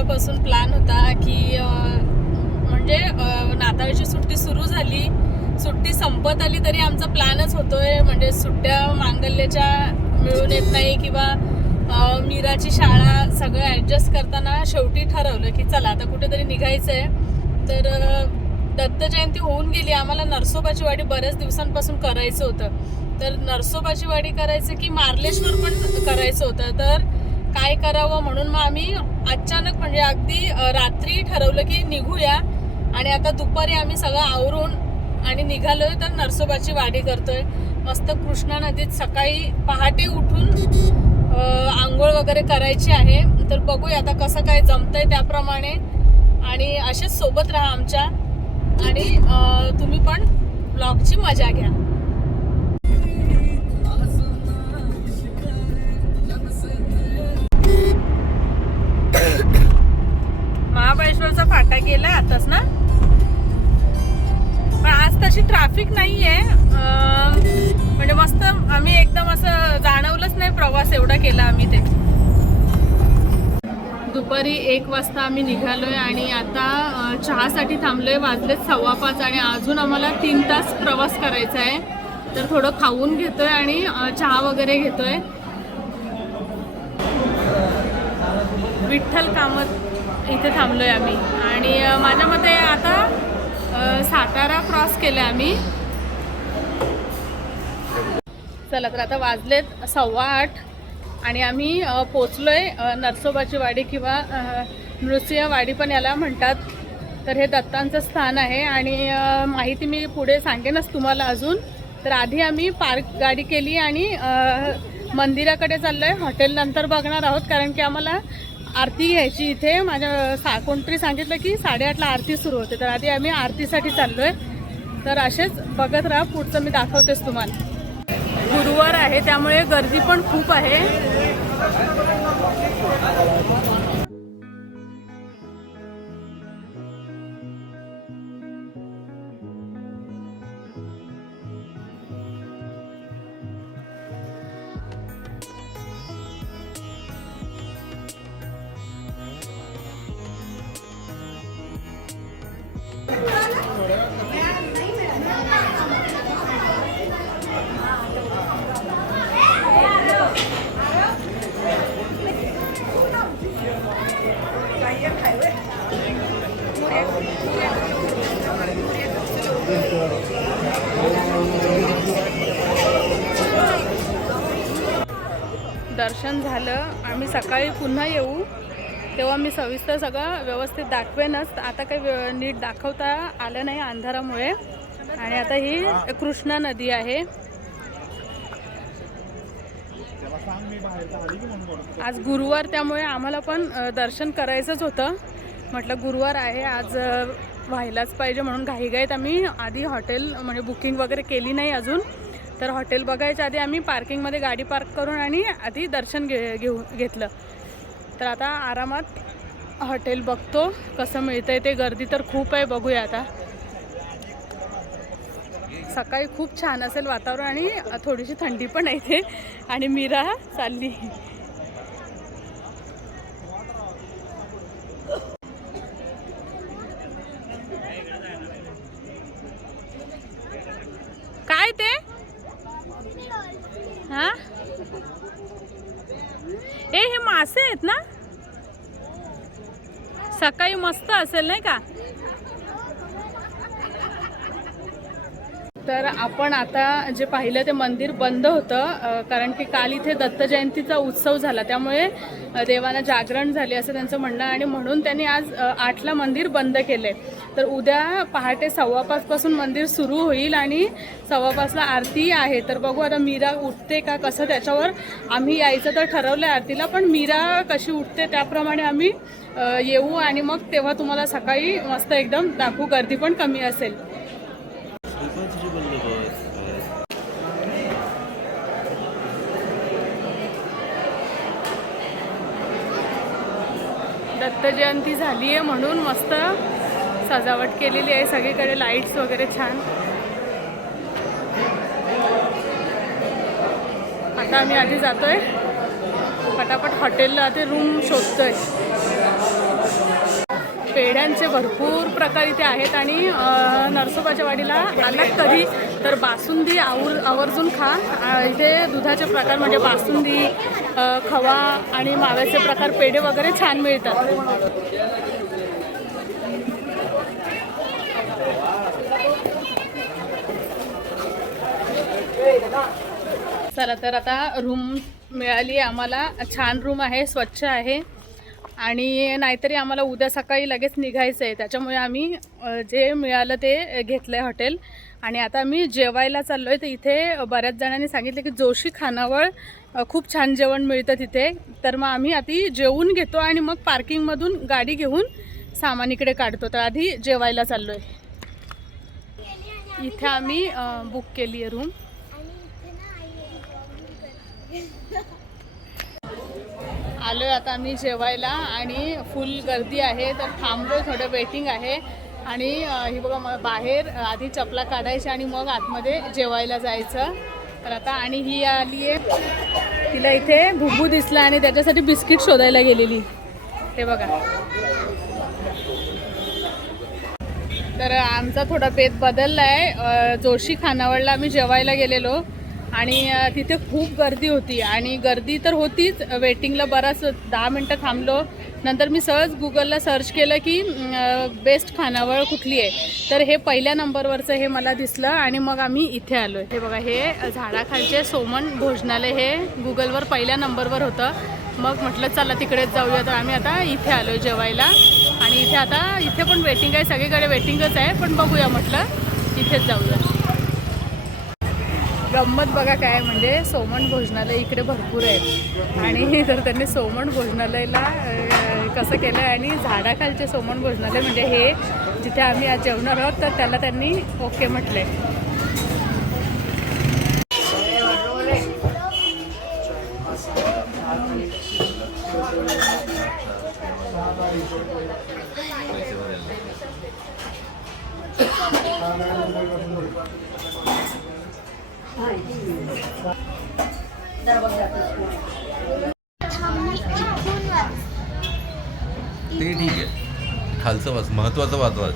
दिवसापासून प्लॅन होता की म्हणजे नाताळची सुट्टी सुरू झाली. सुट्टी संपत आली तरी आमचा प्लॅनच होतोय. म्हणजे सुट्ट्या मांगल्याच्या मिळून येत नाही किंवा मीराची शाळा सगळं ॲडजस्ट करताना शेवटी ठरवलं की चला आता कुठेतरी निघायचं आहे तर दत्त जयंती होऊन गेली. आम्हाला नरसोबाची वाडी बऱ्याच दिवसांपासून करायचं होतं. तर नरसोबाची वाडी करायचं की मार्लेश्वर पण करायचं होतं. तर काय करावं म्हणून मग आम्ही अचानक म्हणजे अगदी रात्री ठरवलं की निघूया. आणि आता दुपारी आम्ही सगळं आवरून आणि निघालोय तर नरसोबाची वाडी करतोय. मस्त कृष्णा नदीत सकाळी पहाटे उठून आंघोळ वगैरे करायची आहे. तर बघूया आता कसं काय जमतंय त्याप्रमाणे. आणि असेच सोबत राहा आमच्या. आणि तुम्ही पण ब्लॉगची मजा घ्या. केला आम्ही ते. दुपारी एक वाजता आम्ही निघालोय आणि आता चहासाठी चहासाठी थांबलोय. वाजलेत सव्वा पाच आणि अजून आम्हाला तीन तास प्रवास करायचा आहे. तर थोडं खाऊन घेतोय आणि चहा वगैरे घेतोय. विठ्ठल कामत इथे थांबलोय आम्ही. आणि माझ्या मते आता सातारा क्रॉस केलं आम्ही. चला तर आता वाजलेत सव्वा आठ. आणि आम्ही पोचलो आहे नरसोबाची वाडी किंवा नृसिंह नृसिंहवाडी पण याला म्हणतात. तर हे दत्तांचं स्थान आहे आणि माहिती मी पुढे सांगेनच तुम्हाला अजून. तर आधी आम्ही पार्क गाडी केली आणि मंदिराकडे मंदिराकडे आहे हॉटेल नंतर बघणार आहोत कारण की आम्हाला आरती घ्यायची इथे. माझ्या सा कोणतरी सांगितलं की साडेआठला आरती सुरू होते. तर आधी आम्ही आरतीसाठी चाललो आहे तर असेच बघत राहा. पुढचं मी दाखवतेच तुम्हाला. गुरुवार आहे त्यामुळे गर्दी पण खूप आहे. दर्शन झालं आम्ही सकाळी पुन्हा येऊ. तेव्हा मी सविस्तर सगळं व्यवस्थित दाखवेनच. आता काही व्य- नीट दाखवता आलं नाही अंधारामुळे. आणि आता ही कृष्णा नदी आहे. आज गुरुवार त्यामुळे आम्हाला पण दर्शन करायचंच होतं. म्हटलं गुरुवार आहे आज व्हायलाच पाहिजे म्हणून घाईघाईत आम्ही आधी हॉटेल म्हणजे बुकिंग वगैरे केली नाही अजून. तर हॉटेल बघायच्या आधी आम्ही पार्किंगमध्ये गाडी पार्क करून आणि आधी दर्शन घे घेऊ घेतलं. तर आता आरामात हॉटेल बघतो कसं मिळतंय ते गर्दी तर खूप आहे बघूया आता. सकाळी खूप छान असेल वातावरण आणि थोडीशी थंडी पण आहे इथे. आणि मीरा चालली काय ते हा ए हे मासे आहेत ना सकाळी मस्त असेल नाही का? तर आपण आता जे पाहिलं ते मंदिर बंद होतं कारण की काल इथे दत्त जयंतीचा उत्सव झाला. त्यामुळे देवांना देवाला जागरण झाले असं त्यांचं म्हणणं आणि म्हणून त्यांनी आज आठला मंदिर बंद केले. तर उद्या पहाटे सव्वा पाचपासून मंदिर सुरू होईल आणि सव्वा पाचला आरती आहे. तर बघू आता मीरा उठते का कसं त्याच्यावर आम्ही यायचं तर ठरवलं आहे आरतीला पण मीरा कशी उठते त्याप्रमाणे आम्ही येऊ आणि मग तेव्हा तुम्हाला सकाळी मस्त एकदम दाखवू. गर्दी पण कमी असेल. दत्त जयंती झाली आहे म्हणून मस्त सजावट केलेली आहे. सगळीकडे लाईट्स वगैरे छान. आता आम्ही आधी जातोय. पटापट हॉटेलला ते रूम शोधतोय. पेढ्यांचे भरपूर प्रकार इथे आहेत आणि नरसोबाच्या वाडीला आलात कधी तर बासुंदी आवर आवर्जून खा. इथे दुधाचे प्रकार म्हणजे बासुंदी खवा आणि माव्याचे प्रकार पेढे वगैरे छान मिळतात. चला तर आता रूम मिळाली आम्हाला. छान रूम आहे स्वच्छ आहे. आणि नाहीतरी आम्हाला उद्या सकाळी लगेच निघायचं आहे. त्याच्यामुळे आम्ही जे मिळालं ते घेतलं आहे हॉटेल. आणि आता आम्ही जेवायला चाललो आहे तर इथे बऱ्याच जणांनी सांगितलं की जोशी खानावळ खूप छान जेवण मिळतं तिथे. तर मग आम्ही आधी जेवून घेतो आणि मग पार्किंगमधून गाडी घेऊन सामान इकडे काढतो. तर आधी जेवायला चाललो आहे इथे आम्ही बुक केली आहे रूम आलो आहे आता आम्ही जेवायला आणि फुल गर्दी आहे तर थांबलो थोडं वेटिंग आहे. आणि ही बघा मग बाहेर आधी चपला काढायच्या आणि मग आतमध्ये जेवायला जायचं. तर आता आणि ही आली आहे. तिला इथे भुबू दिसला आणि त्याच्यासाठी बिस्किट शोधायला गेलेली. हे बघा. तर आमचा थोडा बेत बदलला आहे जोशी खानावळला आम्ही जेवायला गेलेलो. आणि तिथे खूप गर्दी होती आणि गर्दी तर होतीच. वेटिंगला बराच दहा मिनटं थांबलो. नंतर मी सहज गुगलला सर्च केलं की बेस्ट खानावळ कुठली आहे. तर हे पहिल्या नंबरवरचं हे मला दिसलं आणि मग आम्ही इथे आलो हे बघा हे झाडाखालचे सोमन भोजनालय हे गुगलवर पहिल्या नंबरवर होतं. मग म्हटलं चला तिकडेच जाऊया. तर आम्ही आता इथे आलो जेवायला. आणि इथे आता इथे पण वेटिंग आहे. सगळीकडे वेटिंगच आहे. पण बघूया म्हटलं इथेच जाऊया. गंमत बघा काय म्हणजे सोमन भोजनालय इकडे भरपूर आहेत आणि तर त्यांनी सोमन भोजनालयला कसं केलं आहे आणि झाडाखालचे सोमन भोजनालय म्हणजे हे जिथे आम्ही आज जेवणार आहोत तर त्याला त्यांनी ओके म्हटलंय. ते ठीक आहे. खालचं वाच महत्वाचं वाचवा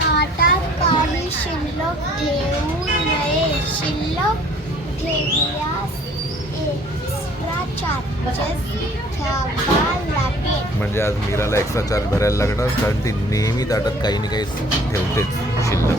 ताटात काही शिल्लक ठेवू नये. शिल्लक ठेवल्यास एक्स्ट्रा चार्जेस घ्यावा लागेल. म्हणजे आज मीराला एक्स्ट्रा चार्ज भरायला लागणार कारण ती नेहमी ताटात काही ना काही ठेवतेच शिल्लक.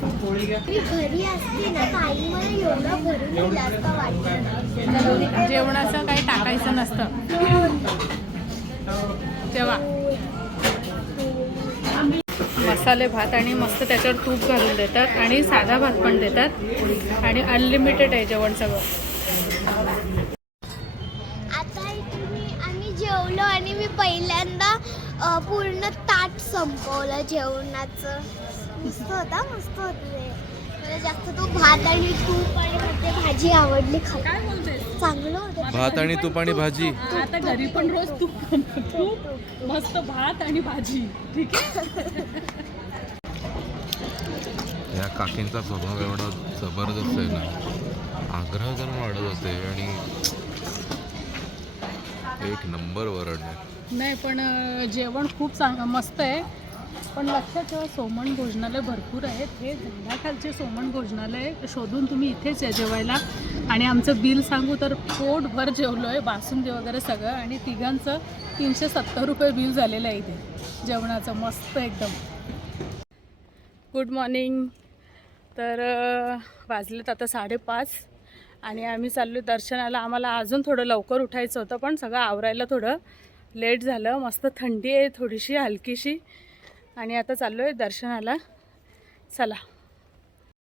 घरी असते ना मला एवढं भरून जास्त वाटतं जेवणाचं काही टाकायचं नसतं. तेव्हा. मसाले भात आणि मस्त त्याच्यावर तूप घालून देतात आणि साधा भात पण देतात. आणि अनलिमिटेड आहे जेवण सगळं. आता मी आम्ही जेवलो आणि मी पहिल्यांदा पूर्ण ताट संपवलं जेवणाचं. मस्त होता मस्त होतं ते. मला जास्त तो भात आणि तूप आणि ते भाजी आवडली खायला. काय चांगलं होतं. भात आणि तूप आणि भाजी. आता घरी पण रोज तूप तूप मस्त भात आणि भाजी. ठीक आहे? या काकींचा स्वभाव एवढा जबरदस्त आहे ना. आग्रह करून वाढत होते आणि एक नंबर वरण आहे नाही पण जेवण खूप चांग मस्त आहे. पण लक्षात ठेवा सोमण भोजनालय भरपूर आहेत. हे झाडाखालचे सोमण भोजनालय शोधून तुम्ही इथेच या जेवायला. आणि आमचं बिल सांगू तर पोटभर जेवलो आहे बासुंदी वगैरे सगळं. आणि तिघांचं तीनशे सत्तर रुपये बिल झालेलं आहे इथे. जेवणाचं मस्त एकदम. गुड मॉर्निंग तर वाजलेत आता साडेपाच. आणि आम्ही चाललो दर्शनाला. आम्हाला अजून थोडं लवकर उठायचं होतं पण सगळं आवरायला थोडं लेट झालं. मस्त थंडी आहे थोडीशी हलकीशी. आणि आता चाललो आहे दर्शनाला. चला.